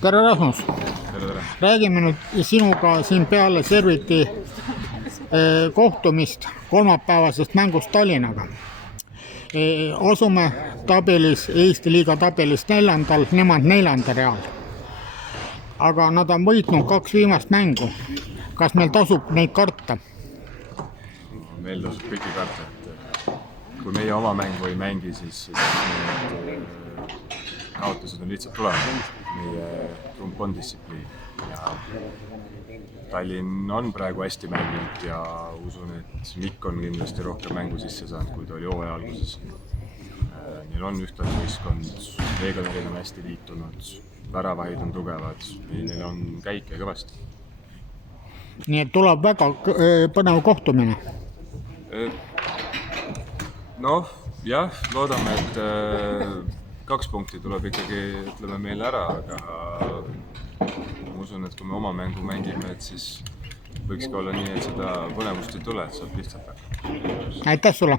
tere Rasmus, Tere. räägime nüüd sinuga siin peale Serviti kohtumist kolmapäevasest mängust Tallinnaga. Asume tabelis, Eesti liiga tabelis neljandal, nemad neljanda real. Aga nad on võitnud 2 viimast mängu. Kas meil tasub neid karta? Meil tasub kõiki karta, et kui meie oma mängu ei mängi, siis need kaotused on lihtsalt tulevad. Meie trump on distsipliin ja Tallinn on praegu hästi mänginud ja usun, et Mikk on kindlasti rohkem mängu sisse saanud, kui ta oli hooaja alguses. Neil on ühtlasi võistkond, Veeganerid on hästi liitunud, väravahid on tugevad, neil on käike kõvasti. Nii et tuleb väga põnev kohtumine. Noh, jah, loodame, et 2 punkti tuleb ikkagi, ütleme, meile ära, aga ma usun, et kui me oma mängu mängime, et siis võikski olla nii, et seda põnevust ei tule, et saab lihtsalt. Aitäh sulle!